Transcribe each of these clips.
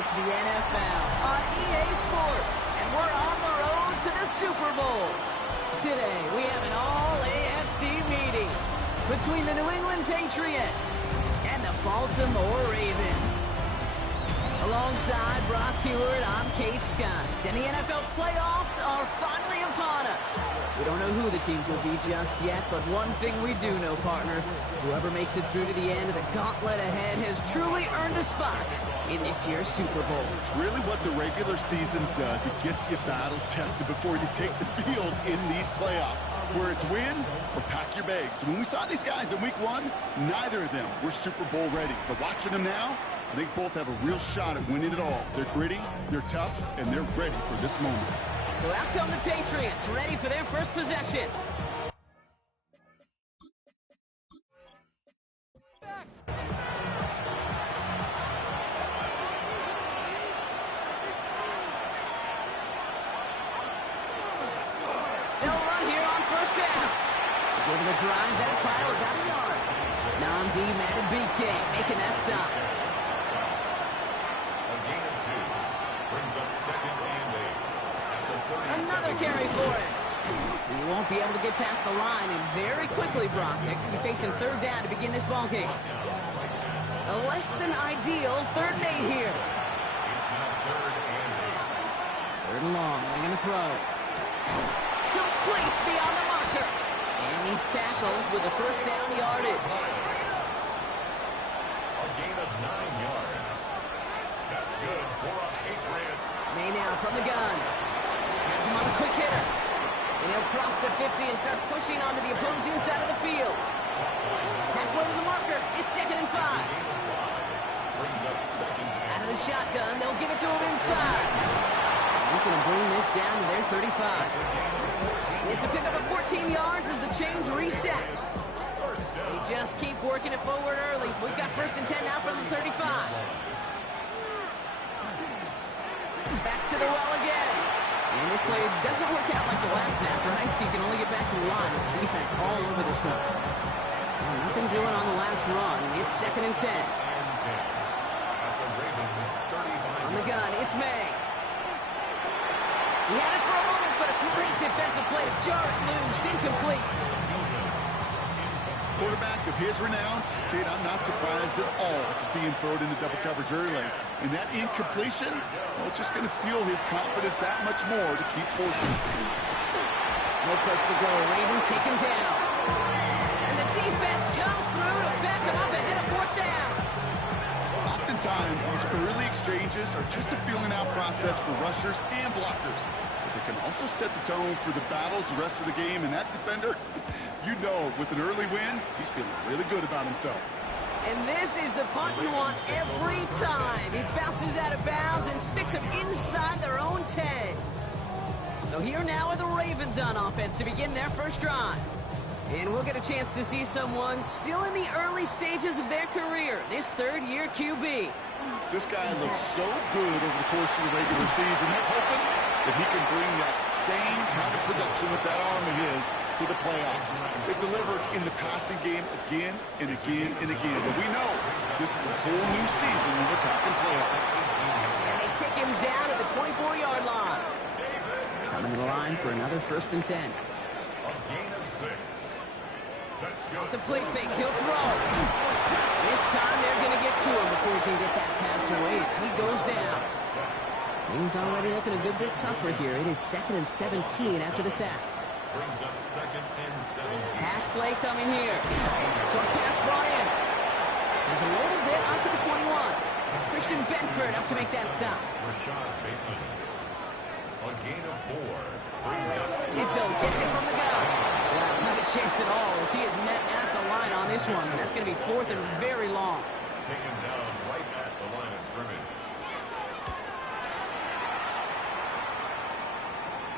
It's the NFL on EA Sports, and we're on the road to the Super Bowl. Today, we have an all-AFC meeting between the New England Patriots and the Baltimore Ravens. Alongside Brock Hewitt, I'm Kate Scott, and the NFL playoffs are finally upon us. We don't know who the teams will be just yet, but one thing we do know, partner, whoever makes it through to the end of the gauntlet ahead has truly earned a spot in this year's Super Bowl. It's really what the regular season does. It gets you battle-tested before you take the field in these playoffs, where it's win or pack your bags. When we saw these guys in Week 1, neither of them were Super Bowl ready. But watching them now, I think both have a real shot at winning it all. They're gritty, they're tough, and they're ready for this moment. So out come the Patriots, ready for their first possession. They'll run here on first down. He's able to drive that pile about a yard. Nam D. Madden BK making that stop. Another carry for him. He won't be able to get past the line, and very quickly, Brock, they're going to be facing third down to begin this ball game. A less than ideal third and 8 here. Third and long, they're going to throw. Complete beyond the marker. And he's tackled with the first down yardage. A gain of 9 yards. That's good for a Patriots. May now from the gun. Has him on a quick hitter. And he'll cross the 50 and start pushing onto the opposing side of the field. Halfway to the marker. It's 2nd and 5. Out of the shotgun, they'll give it to him inside. He's going to bring this down to their 35. It's a pickup of 14 yards as the chains reset. They just keep working it forward early. We've got 1st and 10 now from the 35. Back to the well again. And this play doesn't work out like the last snap, right? So you can only get back to the line as the defense all over this one. Well, nothing doing on the last run. It's 2nd and 10. On the gun, it's May. He had it for a moment, but a great defensive play to jar it loose, incomplete. Quarterback of his renown, Kate, I'm not surprised at all to see him throw it into double coverage early. And that incompletion, well, it's just going to fuel his confidence that much more to keep forcing. No place to go. Ravens take him down. And the defense comes through to back him up ahead of 4th down. Oftentimes, these early exchanges are just a feeling-out process for rushers and blockers. But they can also set the tone for the battles the rest of the game. And that defender, you know, with an early win, he's feeling really good about himself. And this is the punt you want every time. He bounces out of bounds and sticks him inside their own 10. So here now are the Ravens on offense to begin their first drive. And we'll get a chance to see someone still in the early stages of their career, this third-year QB. This guy looks so good over the course of the regular season. They're hoping that he can bring that same kind of production with that arm of his to the playoffs. It's delivered in the passing game again and again and again. But we know this is a whole new season when we're talking playoffs. And they take him down at the 24-yard line. Coming to the line for another 1st and 10. A gain of 6. Off the play fake, he'll throw. This time they're going to get to him before he can get that pass away as he goes down. Things already looking a good bit tougher here. It is 2nd and 17 after the sack. Brings up 2nd and 17. Pass play coming here. Short pass brought in. There's a little bit up to the 21. Christian Benford up to make that stop. Rashad Bateman. A gain of 4. Brings up Mitchell gets it from the gun. Well, not a chance at all as he is met at the line on this one. That's going to be 4th and very long. taken down right at the line of scrimmage.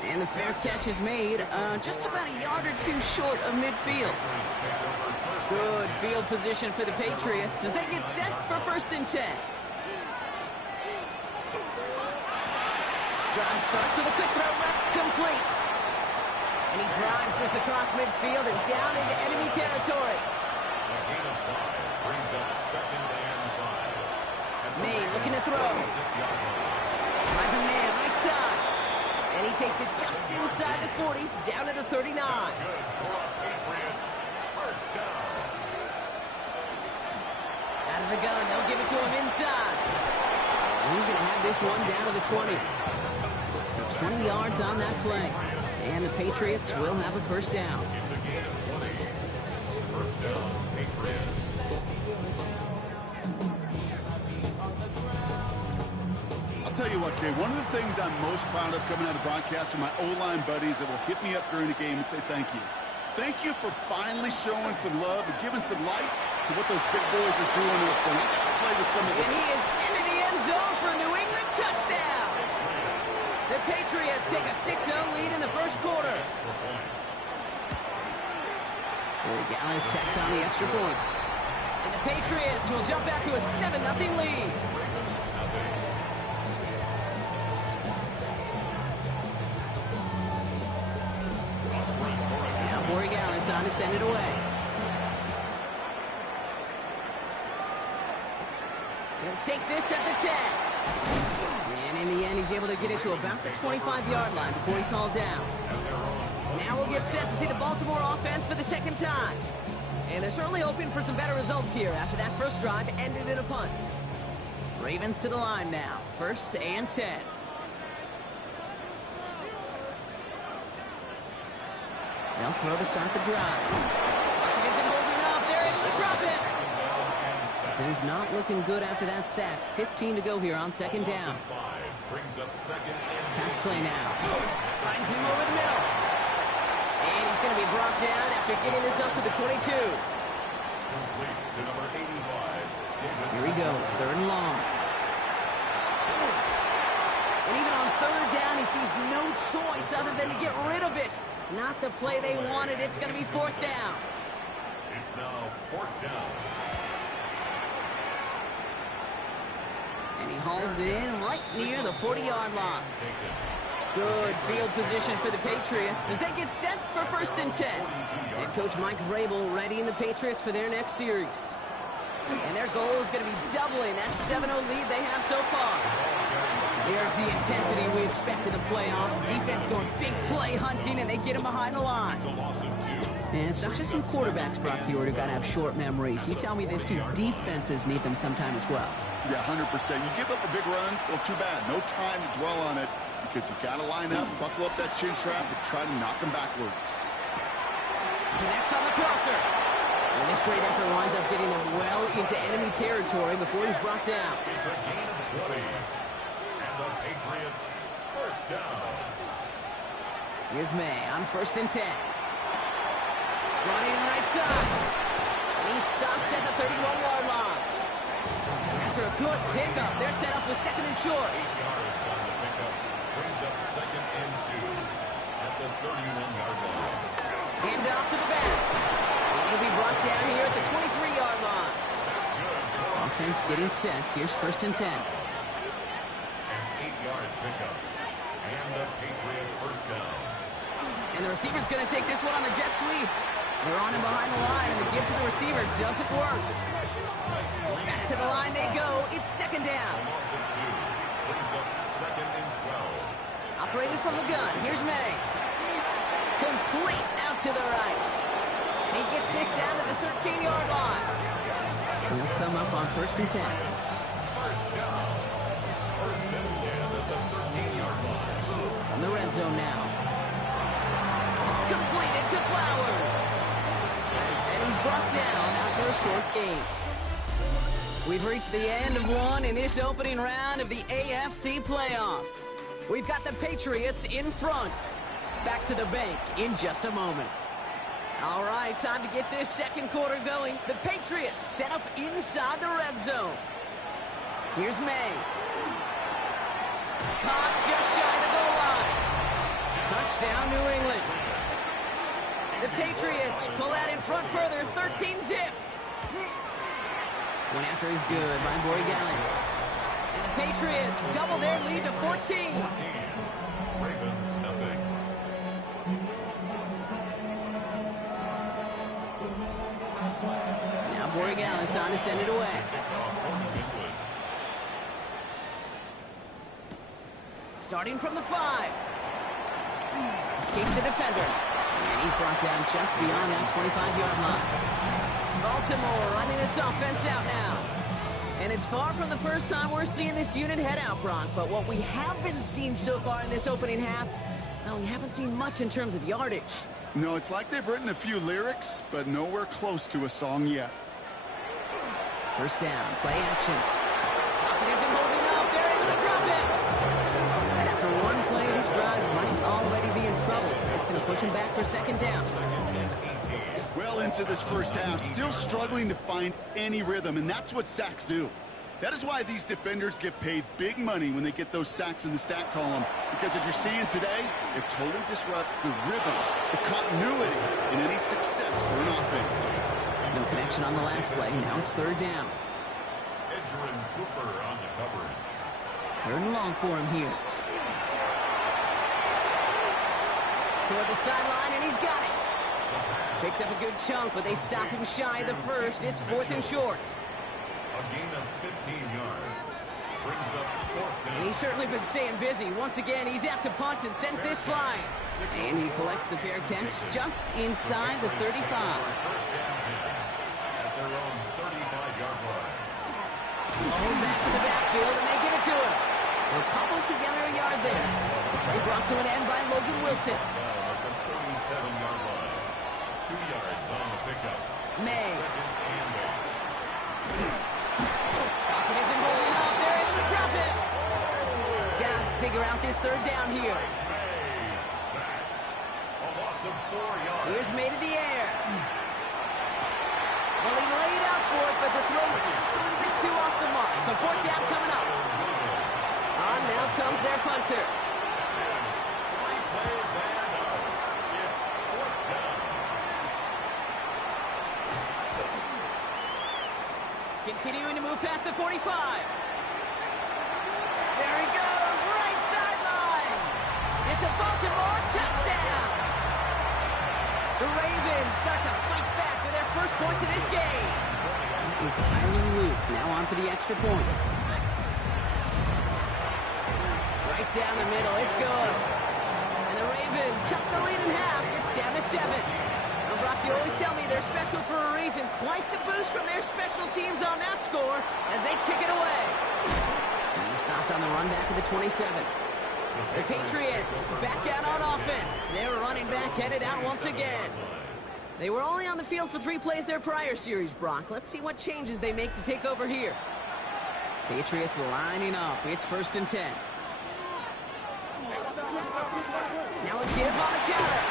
And the fair catch is made just about a yard or two short of midfield. Good field position for the Patriots as they get set for 1st and 10. Drive starts with a quick throw left, complete. And he drives this across midfield and down into enemy territory. A gain of 5 brings up 2nd and 5 at May looking to throw. Finds a man right side. And he takes it just inside the 40, down to the 39. Out of the gun, they'll give it to him inside. He's going to have this one down to the 20. So 20 yards on that play. And the Patriots will have a first down. It's a gain of 20. First down, Patriots. I'll tell you what, Kay, one of the things I'm most proud of coming out of broadcast are my O-line buddies that will hit me up during the game and say thank you. Thank you for finally showing some love and giving some light to what those big boys are doing up front. I got to play with some of And he is into the end zone for a New England touchdown. The Patriots take a 6-0 lead in the first quarter. Gallis tacks on the extra point. And the Patriots will jump out to a 7-0 lead. On to send it away. Let's take this at the 10. And in the end, he's able to get it to about the 25-yard line before he's hauled down. Now we'll get set to see the Baltimore offense for the second time. And they're certainly hoping for some better results here after that first drive ended in a punt. Ravens to the line now. 1st and 10. They'll throw to start the drive. Isn't holding up. They're able to drop it. Things not looking good after that sack. 15 to go here on second down. Pass play now. Finds him over the middle. And he's going to be brought down after getting this up to the 22. Here he goes. 3rd and long. And even on 3rd down, he sees no choice other than to get rid of it. Not the play they wanted. It's going to be 4th down. It's now 4th down. And he hauls it in right near the 40-yard line. Good field position for the Patriots as they get set for 1st and 10. Head coach Mike Vrabel readying the Patriots for their next series. And their goal is going to be doubling that 7-0 lead they have so far. There's the intensity we expect in the playoffs. The defense going big play hunting, and they get him behind the line. And it's not just some quarterbacks, Brock Hewitt, who got to have short memories. You tell me these two defenses need them sometime as well. Yeah, 100%. You give up a big run, well, too bad. No time to dwell on it because you got to line up, buckle up that chin strap, and try to knock them backwards. Connects on the crosser. And this great effort winds up getting them well into enemy territory before he's brought down. It's a gain of 20. And the Patriots, first down. Here's May on 1st and 10. Running right side. And he's stopped at the 31-yard line. After a good pickup, they're set up with 2nd and short. 8 yards on the pickup. Brings up 2nd and 2 at the 31-yard line. Hand off to the back. And he'll be brought down here at the 23-yard line. That's good. Offense getting set. Here's 1st and 10. An 8-yard pickup. And the Patriot first down. And the receiver's going to take this one on the jet sweep. They're on him behind the line, and the give to the receiver doesn't work. Back to the line they go. It's 2nd down. Loss of 2. Brings up 2nd and 12. Operating from the gun. Here's May. Complete out to the right. And he gets this down to the 13-yard line. He'll come up on 1st and 10. First down. 1st and 10 at the 13-yard line. From the red zone now. Completed to Flowers. And he's brought down after a short gain. We've reached the end of one in this opening round of the AFC playoffs. We've got the Patriots in front. Back to the bank in just a moment. All right, time to get this second quarter going. The Patriots set up inside the red zone. Here's May. Caught just shy of the goal line. Touchdown, New England. The Patriots pull out in front further, 13-zip. Went after is good by Gallis. And the Patriots double their lead to 14. Ravens nothing. Now Gallis on to send it away. starting from the 5. Escapes the defender. And he's brought down just beyond that 25-yard line. Baltimore running its offense out now. And it's far from the first time we're seeing this unit head out, Brock. But what we haven't seen so far in this opening half, well, we haven't seen much in terms of yardage. No, it's like they've written a few lyrics, but nowhere close to a song yet. First down, play action. Pocket isn't holding up. They're able to drop it. And after one play, this drive might already be in trouble. It's going to push him back for second down. Well into this first half, still struggling to find any rhythm, and that's what sacks do. That is why these defenders get paid big money when they get those sacks in the stat column, because as you're seeing today, it totally disrupts the rhythm, the continuity, and any success for an offense. No connection on the last play. Now it's third down. Edgerrin Cooper on the coverage. Third and long for him here. Toward the sideline, and he's got it. Picked up a good chunk, but they stop him shy of the first. It's 4th and short. A gain of 15 yards. Brings up 4th down. And he's certainly been staying busy. Once again, he's out to punt and sends this flying. And he collects the fair catch just inside the 35. First and 10 at their own 35-yard line. Oh, back to the backfield, and they give it to him. They'll cobble together a yard there. Play brought to an end by Logan Wilson. At the 37-yard line. 2 yards on the pickup. May. Second and 8. Pocket isn't holding up. They're able to drop it. Got to figure out this third down here. May sacked. A loss of 4 yards. Here's May to the air. Well, he laid out for it, but the throw just a little bit too off the mark. So 4th down coming up. On now comes their punter. 3 plays and out. It's 4th down. Continuing to move past the 45. There he goes, right sideline. It's a Baltimore touchdown. The Ravens start to fight back with their first points of this game. This is Tyler Luke now on for the extra point. Right down the middle, it's good. And the Ravens cut the lead in half. It's down to 7. Now, Brock, you always tell me they're special for a reason. Quite the boost from their special teams on that score as they kick it away. And he stopped on the run back of the 27. The Patriots back out on offense. Their running back headed out once again. They were only on the field for 3 plays their prior series, Brock. Let's see what changes they make to take over here. Patriots lining up. It's 1st and 10. Now a give on the counter.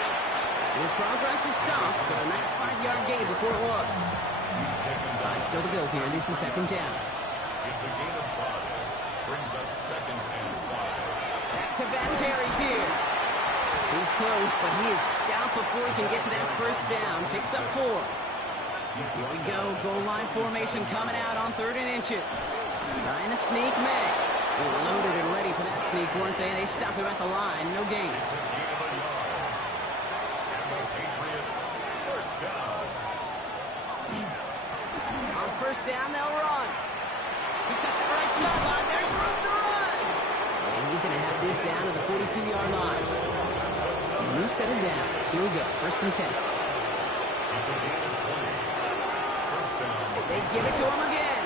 His progress is soft, but a nice 5-yard gain before it was. 5 still to go here. This is 2nd down. It's a gain of 5. Brings up 2nd and 5. Back-to-back carries here. He's close, but he is stopped before he can get to that first down. Picks up 4. Here we go. Goal line formation coming out on 3rd and inches. Trying to sneak May. They were loaded and ready for that sneak, weren't they? They stop him at the line. No gain. It's a gain of a yard. And the Patriots first down. On first down, they'll run. He cuts it right sideline. There's room to run. And he's going to have this down to the 42-yard line. So a new set of downs. Here we go. 1st and 10. It's a gain of 20. First down. They give it to him again.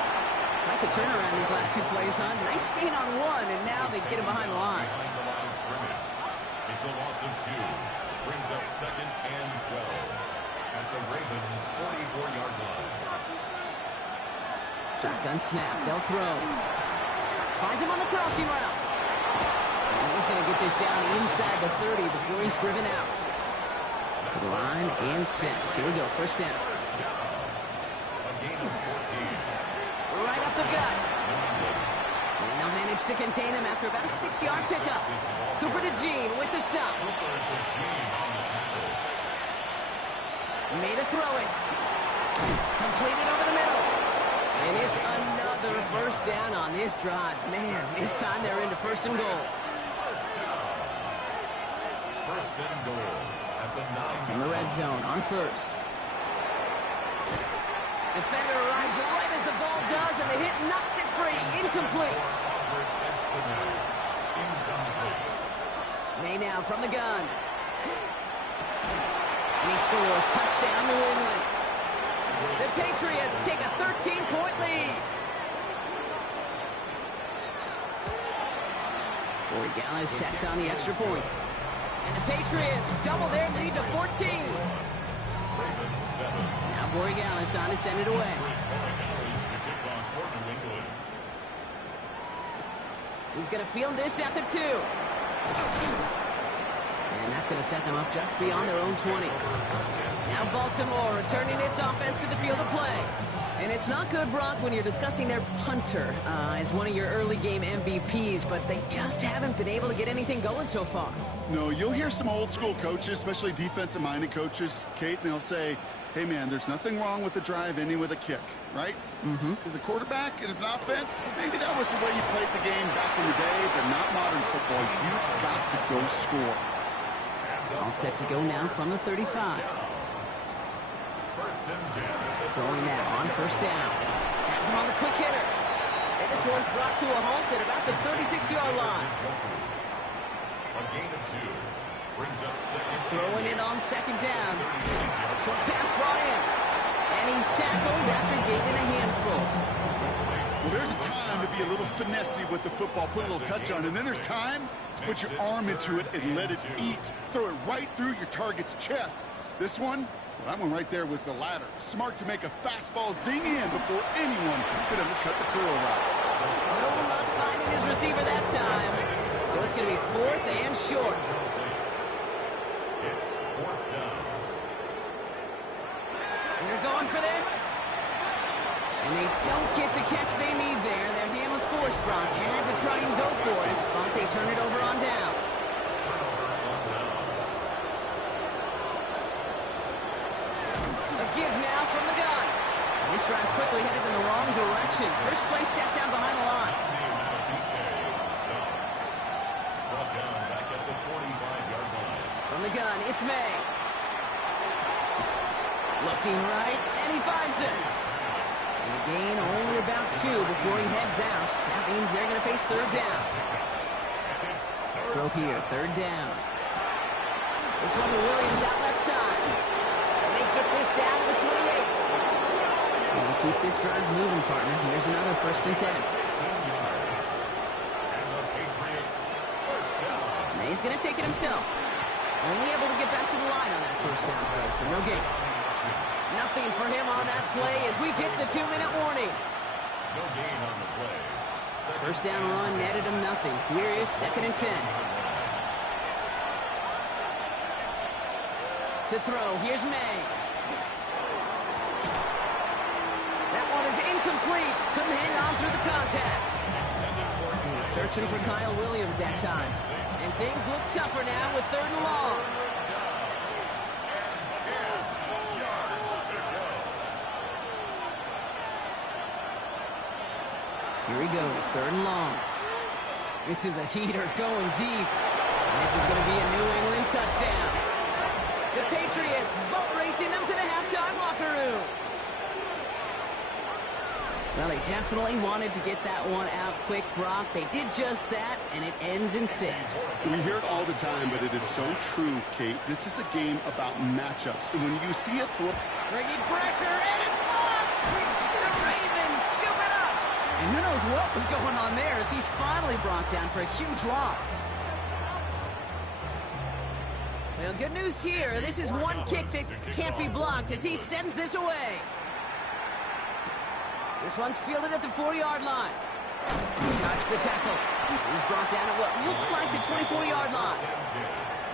Like a turnaround these last 2 plays, huh? Nice gain on 1, and now they get him behind the line. Behind the line of scrimmage. It's a loss of 2. Brings up 2nd and 12 at the Ravens' 44-yard line. Shotgun snap. They'll throw. Finds him on the crossing route. And he's going to get this down inside the 30 before he's driven out. To the line and set. Here we go. First down. A gain of 14. Right up the gut. And they'll manage to contain him after about a 6-yard pickup. Cooper to Jean with the stop. Made a throw it. Completed over the middle. And it's another first down on this drive. Man, this time they're into 1st and goal. First and goal at the 9. In the red zone on 1st. Defender arrives right as the ball does, and the hit knocks it free. Incomplete. Incomplete. May now from the gun. And he scores. Touchdown, New England. The Patriots take a 13-point lead. Corey Gallis tacks on the extra point. And the Patriots double their lead to 14. Now Corey Gallis on to send it away. He's going to field this at the 2. And that's going to set them up just beyond their own 20. Now Baltimore returning its offense to the field of play. And it's not good, Brock, when you're discussing their punter as one of your early game MVPs, but they just haven't been able to get anything going so far. No, you'll hear some old school coaches, especially defensive-minded coaches, Kate, and they'll say, hey, man, there's nothing wrong with the drive ending with a kick, right? As a quarterback, as an offense, maybe that was the way you played the game back in the day, but not modern football. You've got to go score. All set to go now from the 35. Going now on first down. Has him on the quick hitter. And this one's brought to a halt at about the 36-yard line. A gain of 2. Brings up second. Throwing it on second down. Short pass brought in. And he's tackled after gaining a handful. Well, there's a time to be a little finessey with the football, put a little touch on it. And then there's time to put your arm into it and let it eat. Throw it right through your target's chest. This one, well, that one right there was the latter. Smart to make a fastball zing in before anyone could ever cut the curl route. No luck finding his receiver that time. So it's going to be 4th and short. It's 4th down. They're going for this. And they don't get the catch they need there. Their hand was forced, Brock. Had to try and go for it, but they turn it over on downs. A give now from the gun. And this drive's quickly headed in the wrong direction. First play set down behind the line. Brought down back at the 45-yard line. From the gun, it's May. Looking right, and he finds it. And the gain only about 2 before he heads out. That means they're going to face 3rd down. Throw here, 3rd down. This one to Williams out left side. And they get this down to the 28. And keep this drive moving, partner. Here's another 1st and 10. 2 yards. And the Patriots first down. May's going to take it himself. Only able to get back to the line on that 1st down play, so no gain. Nothing for him on that play as we've hit the 2-minute warning. No gain on the play. 1st down run netted him nothing. Here is 2nd and 10. To throw, here's May. That one is incomplete. Couldn't hang on through the contact. He's searching for Kyle Williams that time. And things look tougher now with 3rd and long. Here he goes, 3rd and long. This is a heater going deep. And this is going to be a New England touchdown. The Patriots boat racing them to the halftime locker room. Well, they definitely wanted to get that one out quick, Brock. They did just that, and it ends in 6. We hear it all the time, but it is so true, Kate. This is a game about matchups. And when you see a throw... Bringing pressure, and it's blocked! The Ravens scoop it up! And who knows what was going on there as he's finally brought down for a huge loss. Well, good news here. This is one kick that can't be blocked as he sends this away. This one's fielded at the 4-yard line. Dodged the tackle. He's brought down at what looks like the 24-yard line.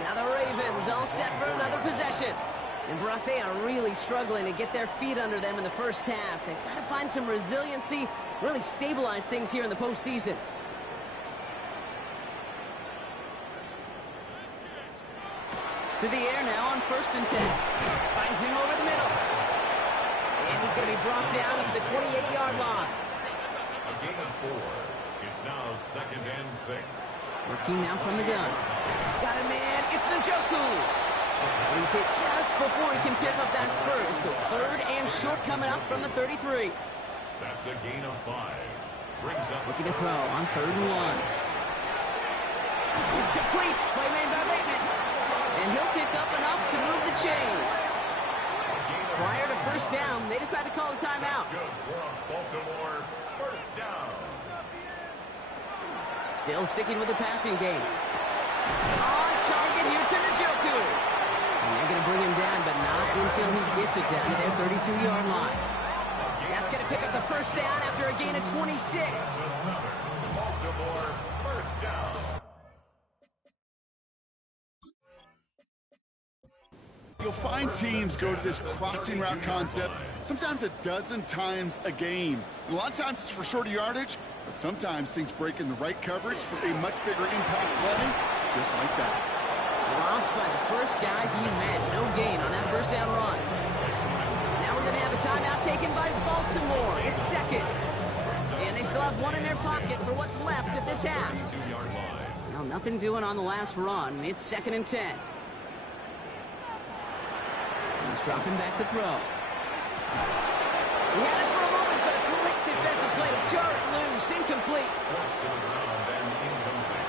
Now the Ravens all set for another possession. And Brock, they are really struggling to get their feet under them in the first half. They've got to find some resiliency, really stabilize things here in the postseason. To the air now on 1st and 10. Finds him over the middle. And he's going to be brought down at the 28-yard line. A gain of 4. It's now 2nd and 6. Working now from the gun. Got a man. It's Njoku. And he's hit just before he can pick up that first. So 3rd and short coming up from the 33. That's a gain of 5. Brings up Looking to throw on 3rd and 1. It's complete. Play made by Bateman. And he'll pick up enough to move the chains. Prior to first down, they decide to call a timeout. Good for a Baltimore first down. Still sticking with the passing game. On target here to Njoku. And they're going to bring him down, but not until he gets it down to their 32-yard line. That's going to pick up the first down after a gain of 26. Baltimore first down. You'll find teams go to this crossing route concept sometimes a dozen times a game. And a lot of times it's for shorter yardage, but sometimes things break in the right coverage for a much bigger impact play, just like that. Dropped by the first guy he met. No gain on that first down run. Now we're going to have a timeout taken by Baltimore. It's second. And they still have one in their pocket for what's left of this half. Well, nothing doing on the last run. It's 2nd and 10. He's dropping back to throw. He had it for a moment, but a great defensive play to jar it loose. Incomplete. Forced to the ground and incomplete.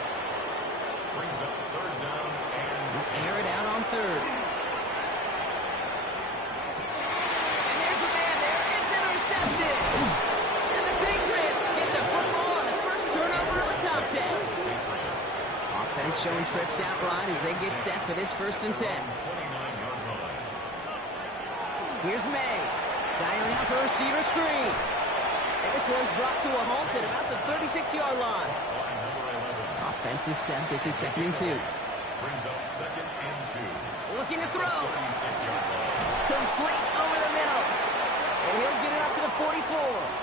Brings up third down and air it out on third. And there's a man there. It's intercepted. And the Patriots get the football on the first turnover of the contest. Offense showing trips out right as they get set for this 1st and 10. 29-yard line. Here's May, dialing up a receiver screen. And this one's brought to a halt at about the 36-yard line. Offense is set. This is 2nd and 2. Brings up 2nd and 2. Looking to throw. 36-yard line. Complete over the middle. And he'll get it up to the 44.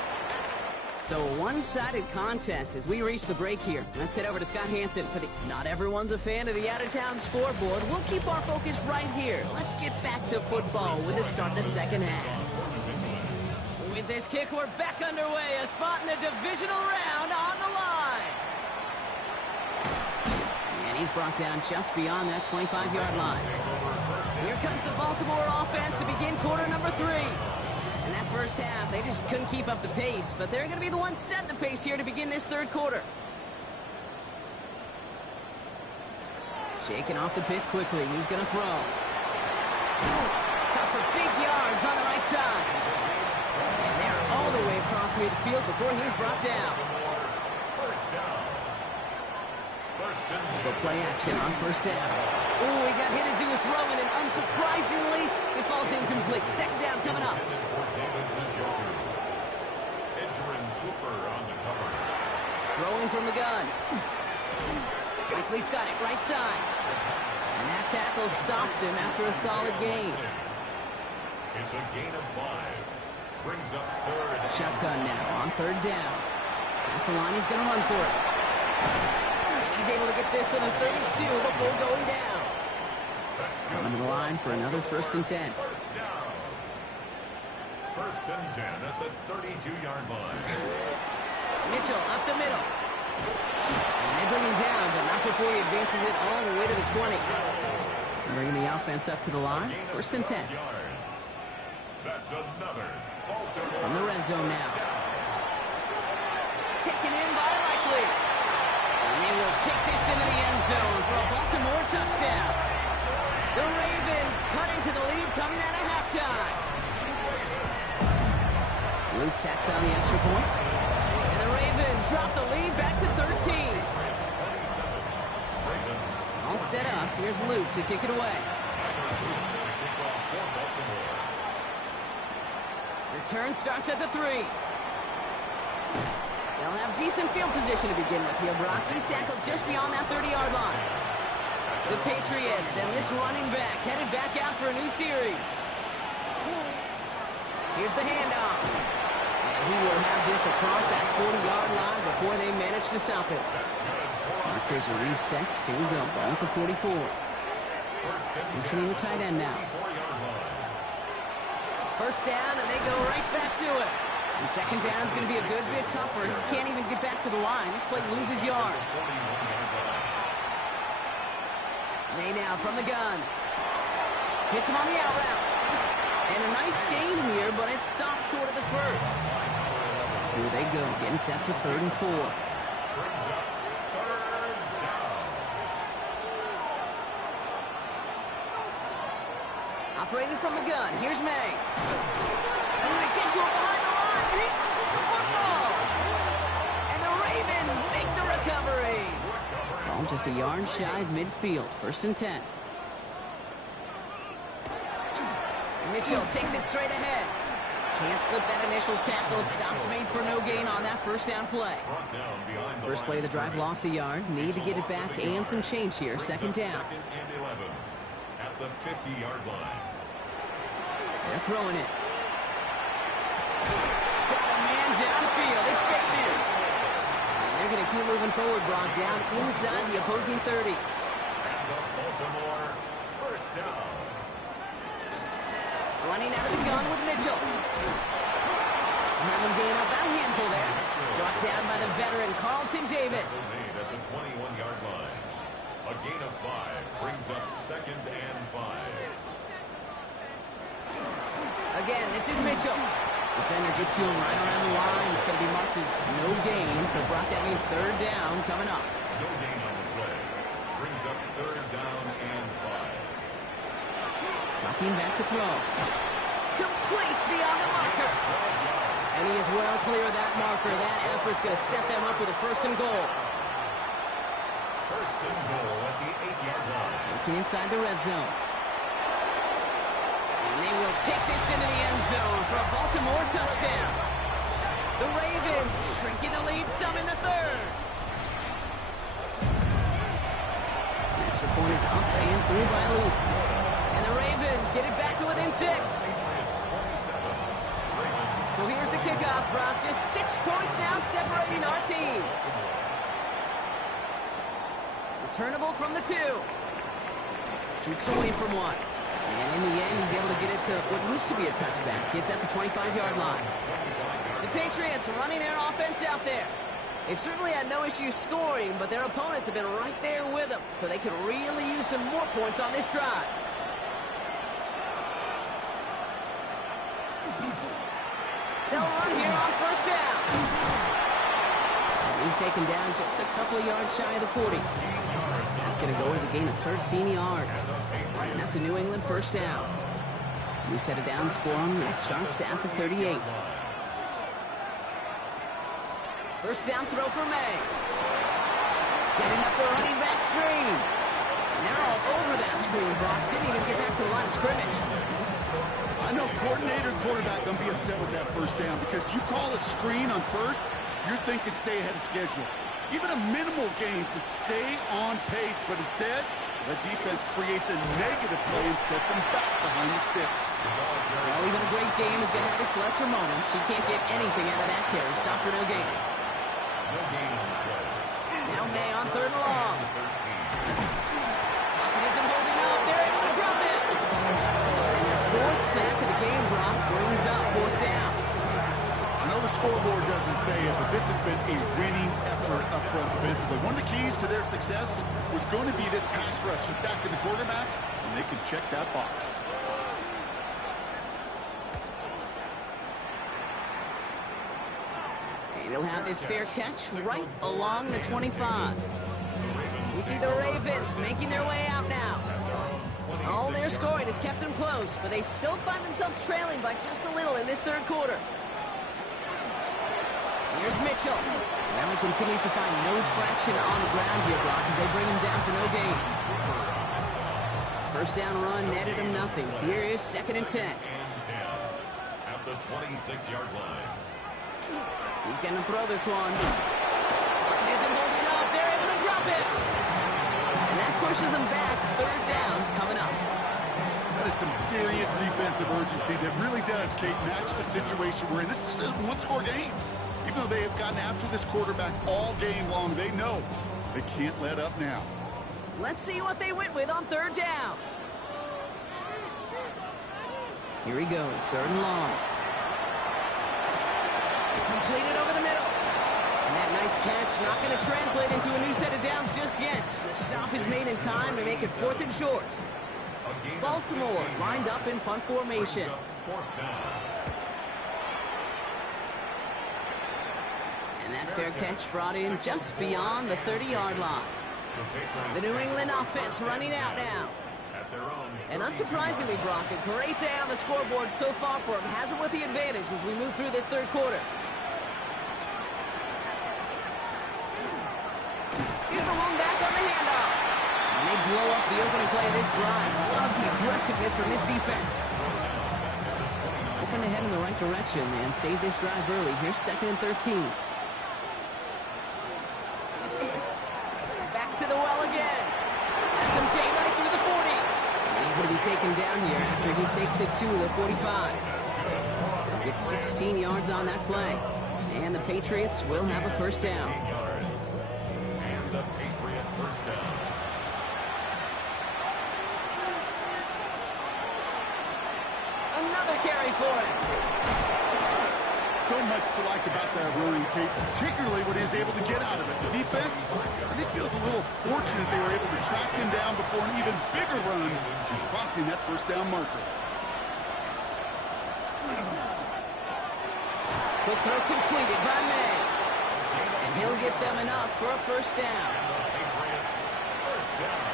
So a one-sided contest as we reach the break here. Let's head over to Scott Hansen for the... Not everyone's a fan of the out-of-town scoreboard. We'll keep our focus right here. Let's get back to football with the start of the second half. With this kick, we're back underway. A spot in the divisional round on the line. And he's brought down just beyond that 25-yard line. Here comes the Baltimore offense to begin quarter number 3. In that first half, they just couldn't keep up the pace, but they're going to be the ones setting the pace here to begin this third quarter. Shaking off the pick quickly. He's going to throw. Cut for big yards on the right side. And they're all the way across midfield before he's brought down. First down. Go play action on first down. Ooh, he got hit as he was throwing, and unsurprisingly, it falls incomplete. Second down coming up. Throwing from the gun. Likely's got it right side. And that tackle stops him after a solid gain. It's a gain of 5. Brings up third. Shotgun now on third down. Past the line, he's going to run for it. And he's able to get this to the 32 before going down. Coming to the line for another 1st and 10. First down. 1st and 10 at the 32-yard line. Mitchell up the middle. And they bring him down, but not before he advances it all the way to the 20. Bringing the offense up to the line. 1st and 10. That's another Baltimore. From the red zone now. Taken in by Likely. And they will take this into the end zone for a Baltimore touchdown. The Ravens cut into the lead coming out of halftime. Luke tacks on the extra point. And the Ravens drop the lead back to 13. All set up. Here's Luke to kick it away. Return starts at the 3. They'll have decent field position to begin with here. Brock, he's tackled just beyond that 30-yard line. The Patriots and this running back headed back out for a new series. Here's the handoff. And he will have this across that 40-yard line before they manage to stop it. Markers are reset. Here we go. Ball at the 44. Entering the tight end now. First down, and they go right back to it. And second down is going to be a good bit tougher. He can't even get back to the line. This play loses yards. May now from the gun. Hits him on the out route. And a nice gain here, but it stopped short of the first. Here they go, getting set for 3rd and 4. operating from the gun. Here's May. Get to him behind the line, and he loses the football. And the Ravens make the recovery. Ball just a yard shy of midfield. 1st and 10. Mitchell takes it straight ahead. Can't slip that initial tackle. Stops made for no gain on that 1st down play. First play of the drive lost a yard. Need to get it back and some change here. 2nd down. 2nd and 11 at the 50-yard line. They're throwing it. Got a man downfield. It's Bateman. And they're going to keep moving forward. Brought down inside the opposing 30. And the Baltimore 1st down. Running out of the gun with Mitchell. Have him gain up a handful there. Brought down by the veteran Carlton Davis. Made at the 21-yard line. A gain of 5 brings up 2nd and 5. Again, this is Mitchell. Defender gets to him right around the line. It's going to be marked as no gain. So Brock, that means 3rd down coming up. No gain on the play. Brings up 3rd down and 5. Dropping back to throw. Complete beyond the marker. And he is well clear of that marker. That effort's going to set them up with a 1st and goal. 1st and goal at the 8-yard line. Looking inside the red zone. And they will take this into the end zone for a Baltimore touchdown. The Ravens shrinking the lead some in the 3rd. Extra point is up and through by Luke. And the Ravens get it back to within 6. So here's the kickoff, Brock. Just 6 points now separating our teams. Returnable from the 2. Jukes away from 1. And in the end, he's able to get it to what used to be a touchback. It's at the 25-yard line. The Patriots running their offense out there. They've certainly had no issues scoring, but their opponents have been right there with them, so they could really use some more points on this drive. They'll run here on 1st down. He's taken down just a couple of yards shy of the 40. That's going to go as a gain of 13 yards. And that's a New England 1st down. New set of downs for him. It starts at the 38. 1st down throw for May. Setting up the running back screen. And they're all over that screen, Brock. Didn't even get back to the line of scrimmage. I know coordinator and quarterback going to be upset with that 1st down because you call a screen on 1st, you're thinking stay ahead of schedule. Even a minimal gain to stay on pace, but instead, the defense creates a negative play and sets them back behind the sticks. Well, even a great game is going to have its lesser moments. You can't get anything out of that carry. Stop for no gain. No gain on the play. Now May on 3rd and long. Pocket isn't holding up. They're able to drop it. And their 4th sack of the game, Brock, brings up 4th down. I know the scoreboard doesn't say it, but this has been a winning effort up front defensively. One of the keys to their success was going to be this pass rush and sacking the quarterback, and they can check that box. And he'll have this fair catch right along the 25. We see the Ravens making their way out now. All their scoring has kept them close, but they still find themselves trailing by just a little in this 3rd quarter. Here's Mitchell. Well, he continues to find no traction on the ground here, Brock, as they bring him down for no gain. 1st down run netted him nothing. Here is 2nd and 10. At the 26-yard line. He's going to throw this one. He isn't holding up. They're able to drop it. And that pushes them back. 3rd down coming up. That is some serious defensive urgency that really does, Kate, match the situation we're in. This is a one-score game. Even though they have gotten after this quarterback all game long, they know they can't let up now. Let's see what they went with on 3rd down. Here he goes, 3rd and long. Completed over the middle. And that nice catch not going to translate into a new set of downs just yet. The stop is made in time to make it 4th and short. Baltimore lined up in punt formation. 4th down. And that fair catch brought in just beyond the 30-yard line. The New England offense running out now. at their own. And unsurprisingly, Brock, a great day on the scoreboard so far for him. Has him with the advantage as we move through this third quarter. Here's the one back on the handoff. And they blow up the opening play of this drive. Love the aggressiveness from this defense. Hoping to head in the right direction and save this drive early. Here's 2nd and 13. Back to the well again. Has some daylight through the 40. And he's going to be taken down here after he takes it to the 45. It's 16 yards on that play. And the Patriots will have a first down. And the Patriot first down. Another carry for him. So much to like about that running, Kate, particularly what he is able to get out of it. The defense, I think, feels a little fortunate they were able to track him down before an even bigger run, crossing that first down marker. Quick throw completed by May. And he'll get them enough for a first down. Patriots first down.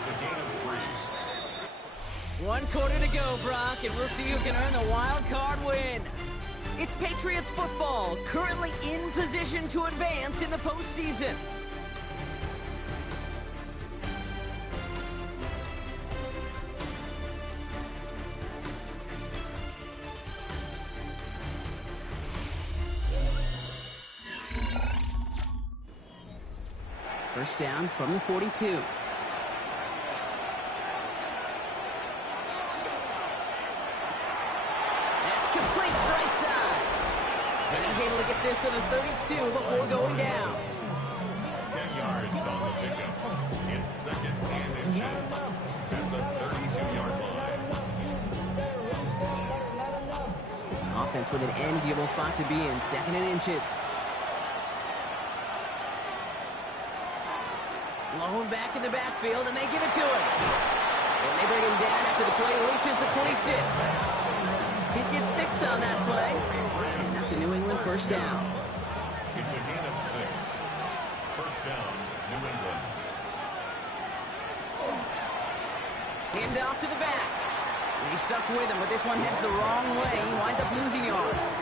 It's a gain of 3. 1 quarter to go, Brock, and we'll see who can earn the wild card win. It's Patriots football, currently in position to advance in the postseason. First down from the 42. Complete right side. And he's able to get this to the 32 before going down. 10 yards on the pickup. It's 2nd and inches at the 32-yard line. Offense with an enviable spot to be in, 2nd and inches. Lone back in the backfield, and they give it to him. And they bring him down after the play reaches the 26. He gets 6 on that play. And that's a New England first down. It's a gain of 6. First down, New England. Hand off to the back. He's stuck with him, but this one heads the wrong way. He winds up losing yards.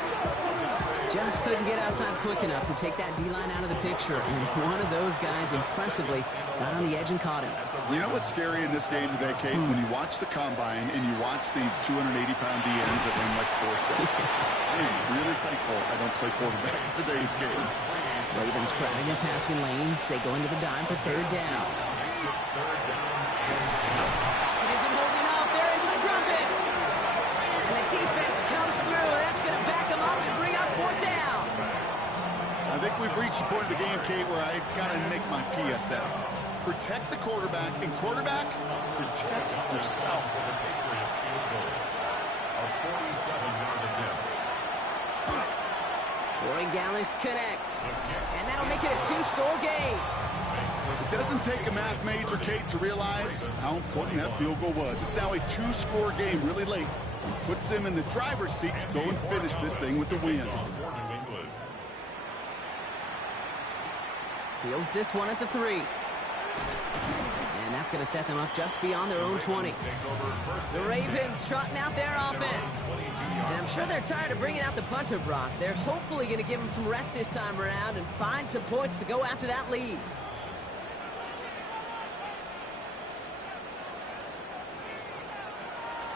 Just couldn't get outside quick enough to take that D-line out of the picture. And one of those guys impressively got on the edge and caught him. You know what's scary in this game today, Kate? When you watch the combine and you watch these 280-pound DNs that run like 4.6. I am really thankful I don't play quarterback in today's game. Ravens crowding their passing lanes. They go into the dime for 3rd down. It isn't holding up. They're able to drop it. And the defense comes through. That's going to back them up and bring up 4th down. I think we've reached the point of the game, Kate, where I got to make my PSL. Protect the quarterback, and quarterback, protect yourself. For the Patriots field goal. A 47-yard attempt. Corey Gallis connects. And that'll make it a 2-score game. It doesn't take a math major, Kate, to realize how important that field goal was. It's now a 2-score game really late. It puts them in the driver's seat to go and finish this thing with the win. Fields this one at the 3. And that's going to set them up just beyond their own 20. The Ravens trotting out their offense. And I'm sure they're tired of bringing out the punter, Brock. They're hopefully going to give them some rest this time around and find some points to go after that lead.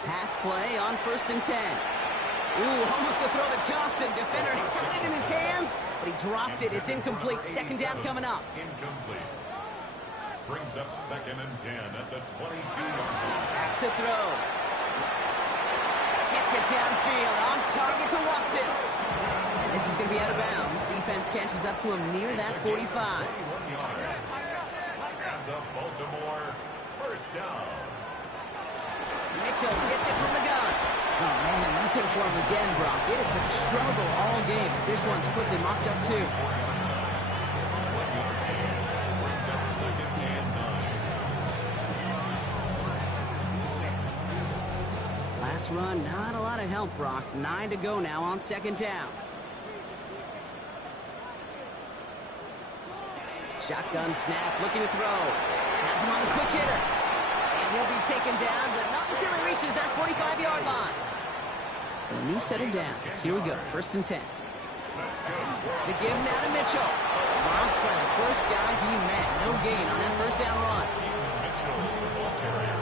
Pass play on 1st and 10. Ooh, almost a throw that cost him. Defender had it in his hands, but he dropped it. It's incomplete. 2nd down coming up. Incomplete. Brings up 2nd and 10 at the 22-yard line. Back to throw. Gets it downfield. On target to Watson. And this is going to be out of bounds. Defense catches up to him near that 45. And the Baltimore first down. Mitchell gets it from the gun. Oh, man, nothing for him again, Brock. It has been trouble all game as this one's quickly mocked up, too. Brings up 2nd and 9. Last run, not a lot of help, Brock. 9 to go now on 2nd down. Shotgun snap, looking to throw. Has him on the quick hitter. He'll be taken down, but not until he reaches that 45-yard line. So a new set of downs. Here we go, 1st and 10. The give now to Mitchell. Dropped by the first guy he met. No gain on that 1st down run. Mitchell, the ball carrier.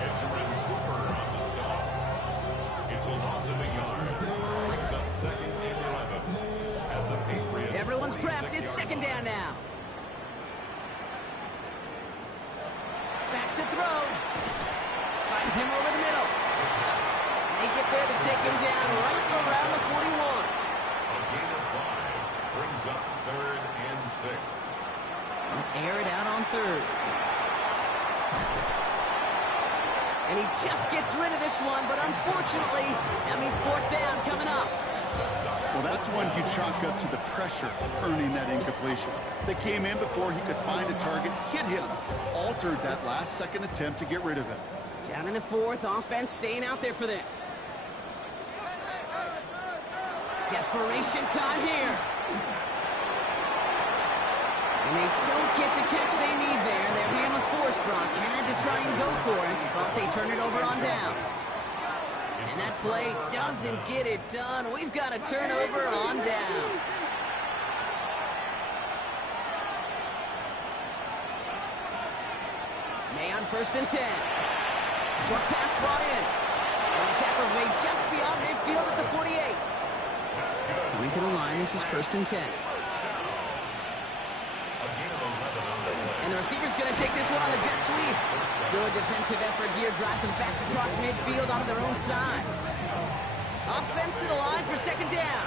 Benjamin Cooper on the stop. It's a loss of a yard. Brings up 2nd and 11. At the Patriots. Everyone's prepped. It's 2nd down now. Back to throw. Finds him over the middle. They get there to take him down right around the 41. A gain of 5 brings up 3rd and 6. Air it out on 3rd. And he just gets rid of this one, but unfortunately, that means 4th down coming up. Well, that's one you chalk up to the pressure earning that incompletion. They came in before he could find a target, hit him, altered that last-second attempt to get rid of him. Down in the 4th, offense staying out there for this. Desperation time here. And they don't get the catch they need there. Their hand was forced. Brock had to try and go for it, but they turn it over on downs. And that play doesn't get it done. We've got a turnover on downs. May on 1st and 10. Short pass brought in. And the tackle's made just beyond midfield at the 48. Coming to the line, this is 1st and 10. And the receiver's going to take this one on the jet sweep. Good defensive effort here. Drives them back across midfield onto their own side. Offense to the line for 2nd down.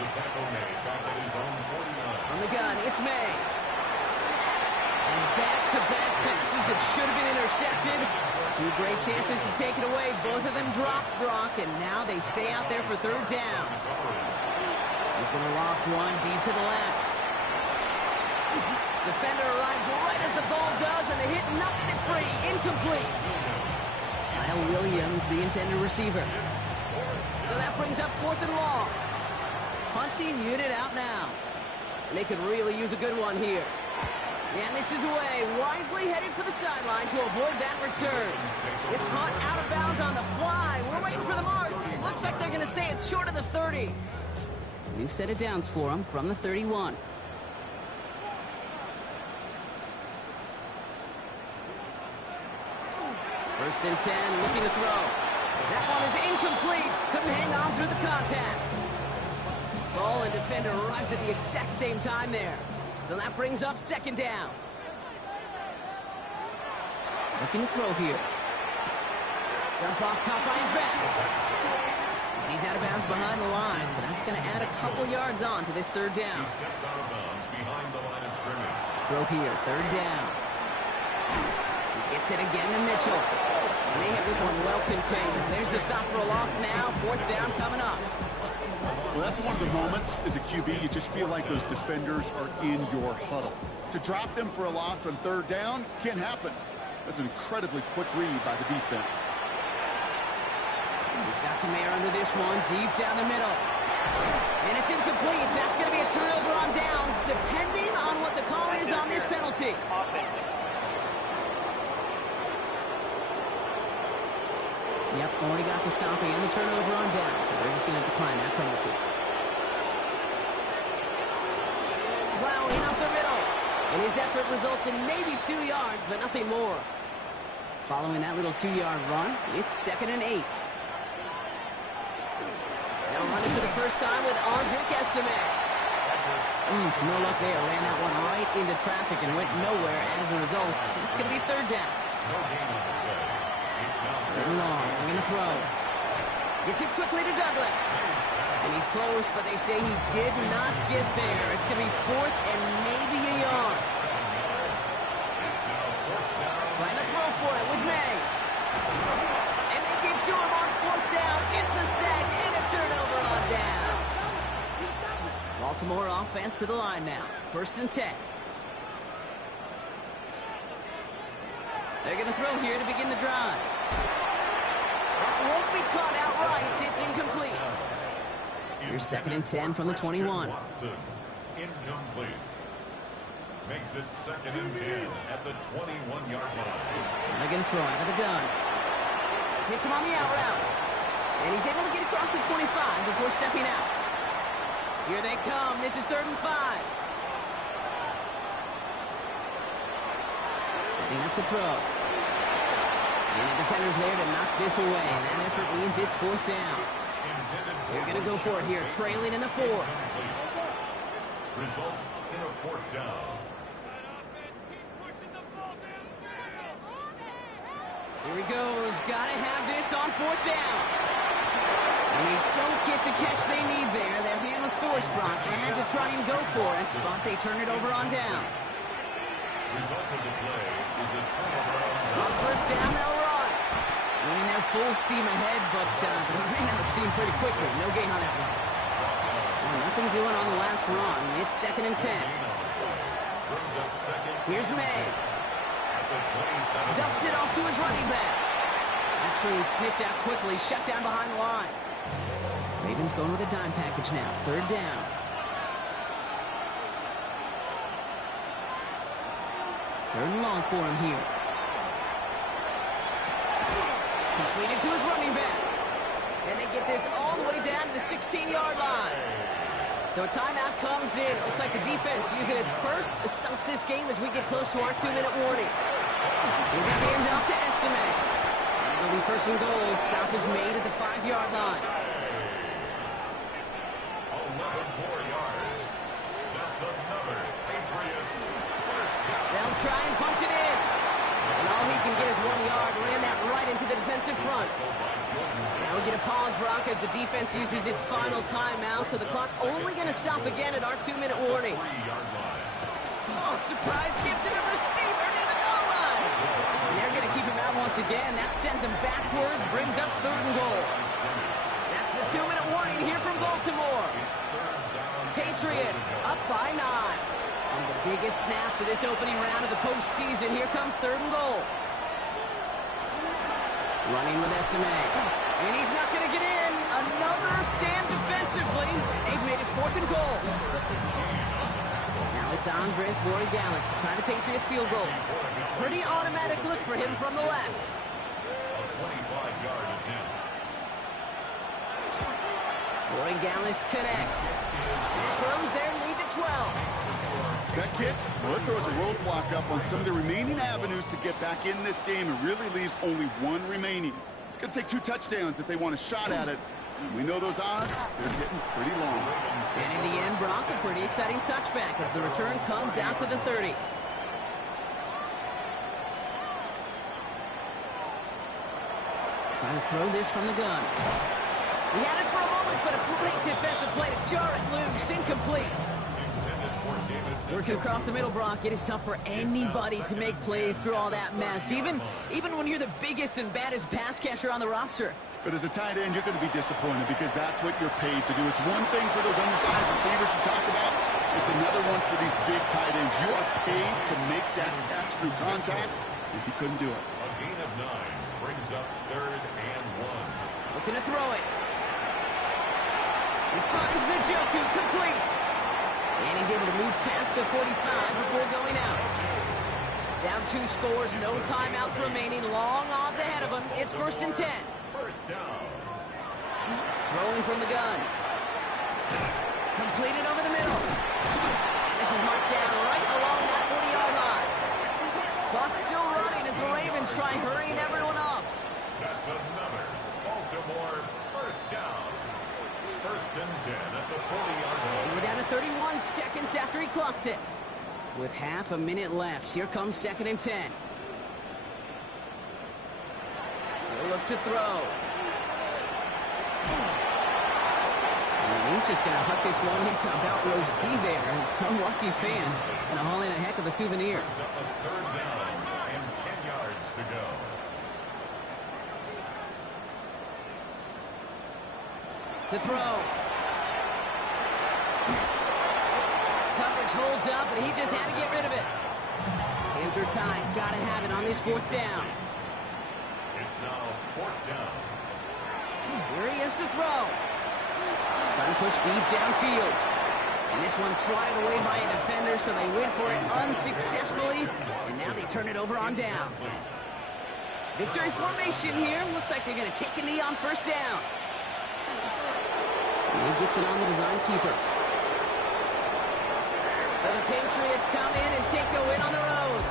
The tackle made back at his own 49. On the gun, it's May. And back-to-back passes that should have been intercepted. 2 great chances to take it away. Both of them dropped, Brock, and now they stay out there for 3rd down. He's going to loft one deep to the left. Defender arrives right as the ball does, and the hit knocks it free. Incomplete. Kyle Williams, the intended receiver. So that brings up 4th and long. Punting unit out now. And they could really use a good one here. And this is away, wisely headed for the sideline to avoid that return. This punt out of bounds on the fly. We're waiting for the mark. Looks like they're going to say it's short of the 30. New set of downs for them from the 31. First and 10, looking to throw. That one is incomplete. Couldn't hang on through the contact. Ball and defender arrived at the exact same time there. So that brings up 2nd down. Looking to throw here. Dump off, caught by his back. And he's out of bounds behind the line, so that's going to add a couple yards on to this 3rd down. He steps out of bounds behind the line of scrimmage. Throw here, 3rd down. He gets it again to Mitchell. And they have this one well contained. There's the stop for a loss now. 4th down coming up. Well, that's one of the moments as a QB, you just feel like those defenders are in your huddle. To drop them for a loss on 3rd down can't happen. That's an incredibly quick read by the defense. He's got some air under this one, deep down the middle. And it's incomplete. That's going to be a turnover on downs, depending on what the call is on this penalty. Yep, already got the stop and the turnover on down, so they're just going to decline that penalty. Plowing up the middle, and his effort results in maybe 2 yards, but nothing more. Following that little 2-yard run, it's 2nd and 8. Now running for the first time with Andrick Estime. No luck there. Ran that one right into traffic and went nowhere as a result. It's going to be 3rd down. No gain on the play. It's now 3rd and long. They're going to throw. Gets it quickly to Douglas. And he's close, but they say he did not get there. It's going to be 4th and maybe a yard. Trying to throw for it with May. And they give to him on 4th down. It's a sack and a turnover on down. Baltimore offense to the line now. 1st and 10. They're going to throw here to begin the drive. That won't be caught outright. It's incomplete. Here's 2nd and 10 from the 21. Watson, incomplete. Makes it 2nd and 10 at the 21-yard line. They're going to throw out of the gun. Hits him on the out route. And he's able to get across the 25 before stepping out. Here they come. This is 3rd and 5. Setting up to throw. And the defender's there to knock this away. And that effort means it's 4th down. They're going to go for it here, trailing in the 4th. Results in a 4th down. Here he goes. Got to have this on 4th down. And they don't get the catch they need there. Their hand was forced, Brock. They had to try and go for it, but they turn it over on downs. Result of the play is a turnover On 1st down, they'll run. Winning their full steam ahead, but they ran out of steam pretty quickly. No gain on that one. Well, nothing doing on the last run. It's 2nd and 10. Brings up 2nd. Here's May. At the 27. Dumps it off to his running back. That screen sniffed out quickly, shut down behind the line. Ravens going with a dime package now. 3rd down. Third and long for him here. Completed to his running back. And they get this all the way down to the 16-yard line. So a timeout comes in. Looks like the defense using its first stops this game as we get close to our 2-minute warning. Here's a handoff to Estime. And it'll be 1st and goal. Stop is made at the 5-yard line. 11 more yards. That's another Patriots first down. They'll try and punch it in. And all he can get is 1 yard. Ran that right into the defensive front. Now we get a pause, Brock, as the defense uses its final timeout. So the clock only going to stop again at our 2-minute warning. 3-yard line. Oh, surprise gift to the receiver near the goal line. And they're going to keep him out once again. That sends him backwards, brings up 3rd and goal. That's the 2-minute warning here from Baltimore. Patriots up by 9. One of the biggest snaps of this opening round of the postseason. Here comes 3rd and goal. Running with Estime. And he's not going to get in. Another stand defensively. They've made it 4th and goal. Now it's Andres Borregales to try the Patriots field goal. Pretty automatic look for him from the left. A 25-yard attempt. Borregales connects. That grows their lead to 12. That kick, well, it throws a roadblock up on some of the remaining avenues to get back in this game and really leaves only 1 remaining. It's going to take 2 touchdowns if they want a shot at it. We know those odds, they're getting pretty long. And in the end, Brock, a pretty exciting touchback as the return comes out to the 30. Trying to throw this from the gun. He had it for a moment, but a great defensive play to jar it loose. Incomplete. Working across the middle, Brock, it is tough for anybody to make plays through all that mess, even when you're the biggest and baddest pass catcher on the roster. But as a tight end, you're going to be disappointed because that's what you're paid to do. It's one thing for those undersized receivers you talk about. It's another one for these big tight ends. You are paid to make that catch through contact, if you couldn't do it. A gain of 9 brings up 3rd and 1. Looking to throw it. He finds Njoku, complete. And he's able to move past the 45 before going out. Down 2 scores, no timeouts remaining. Long odds ahead of him. It's 1st and 10. First down. Throwing from the gun. Completed over the middle. And this is marked down right along that 40-yard line. Clock's still running as the Ravens try hurrying everyone up. That's another Baltimore first down. 1st and 10 at the 40-yard line. We're down to 31 seconds after he clocks it. With half a minute left, here comes 2nd and 10. He'll look to throw. And he's just going to huck this one into about row C there. And some lucky fan and haul in a heck of a souvenir. Brings up a 3rd down and 10 yards to go. To throw. Coverage holds up, and he just had to get rid of it. Hands are tied. Got to have it on this 4th down. It's now 4th down. Here he is to throw. Trying to push deep downfield. And this one's swatted away by a defender, so they went for it unsuccessfully, and now they turn it over on downs. Victory formation here. Looks like they're going to take a knee on first down. And he gets it on the design keeper. So the Patriots come in and take a win on the road.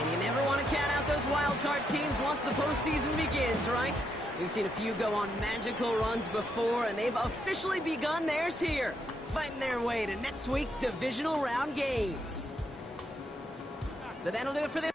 And you never want to count out those wild card teams once the postseason begins, right? We've seen a few go on magical runs before, and they've officially begun theirs here, fighting their way to next week's divisional round games. So that'll do it for this.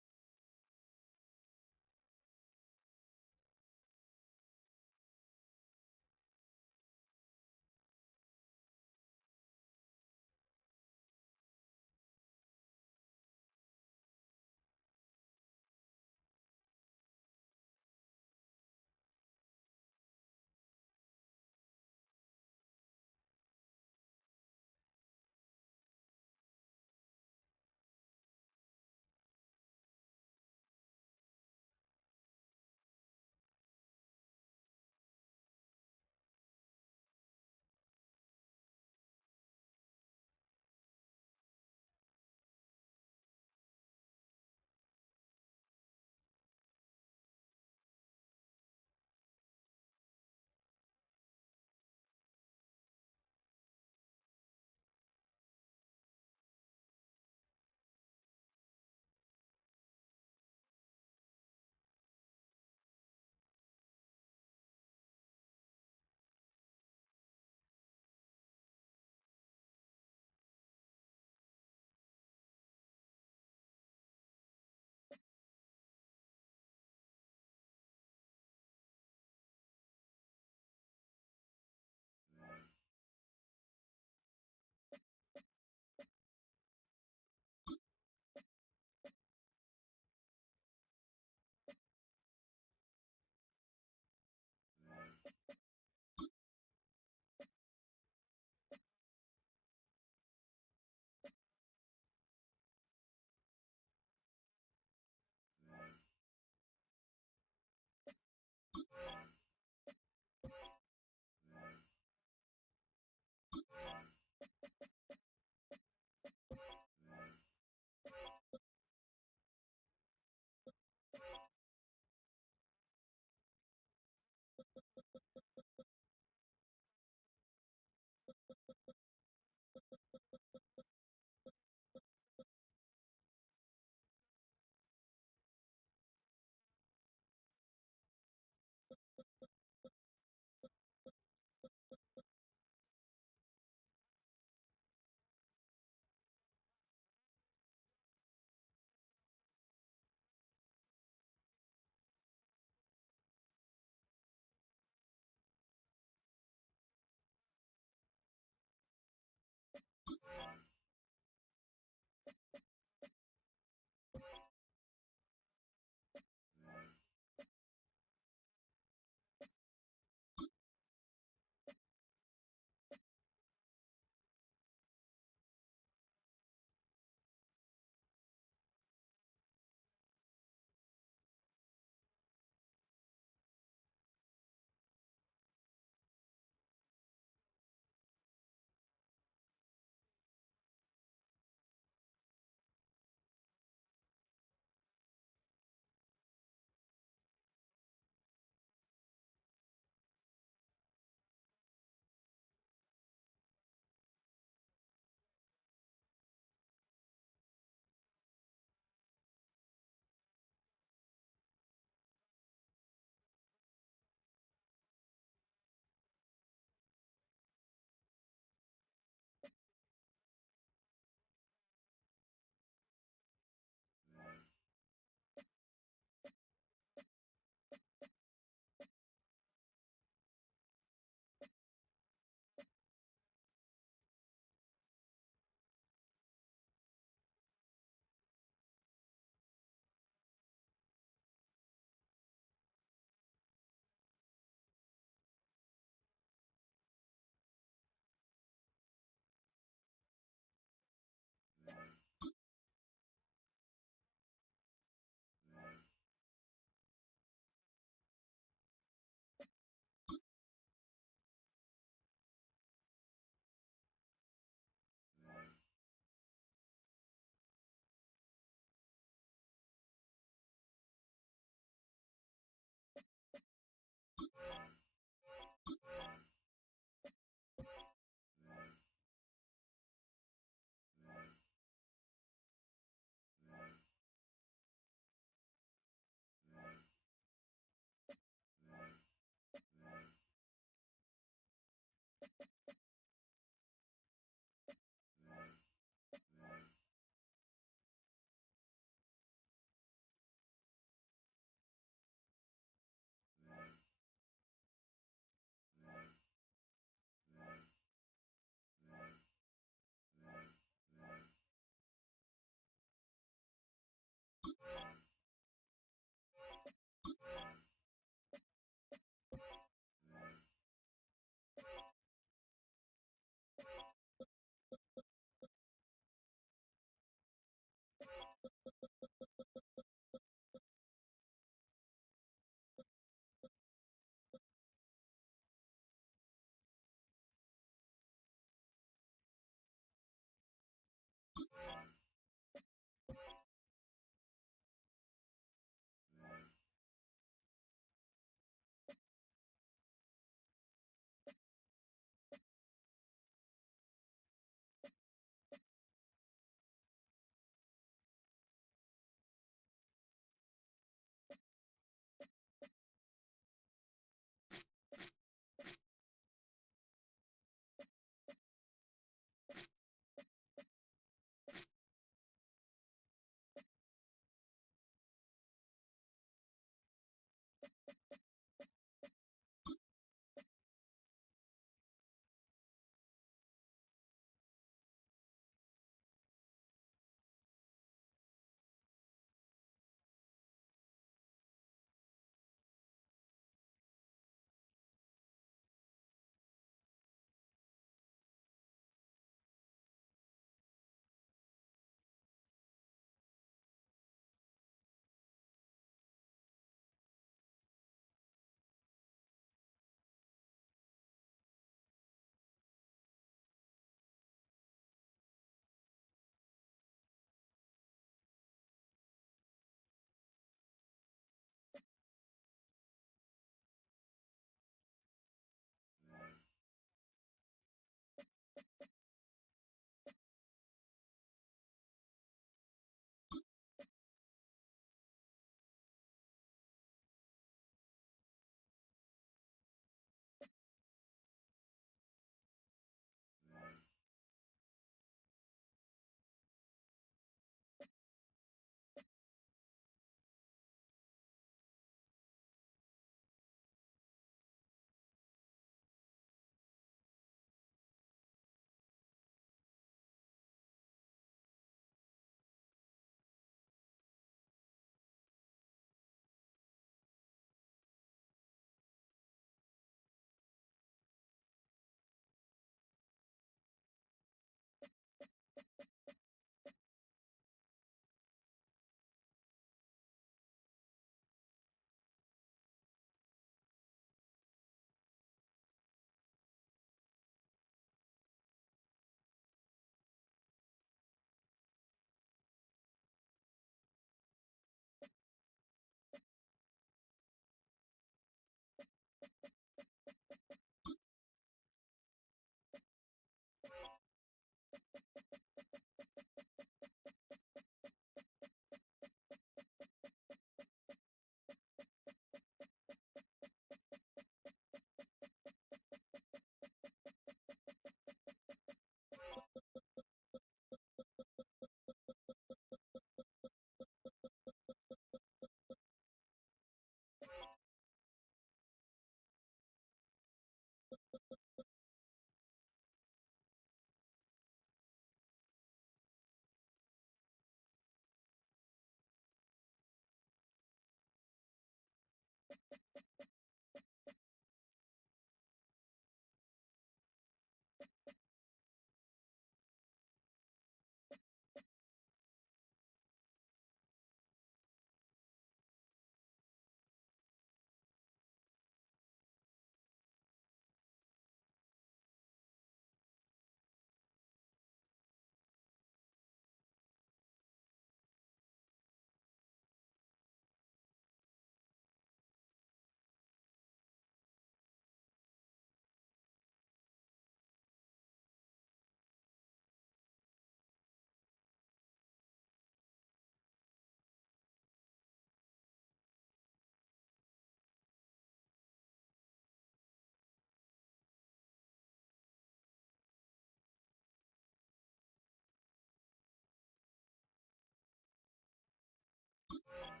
Bye.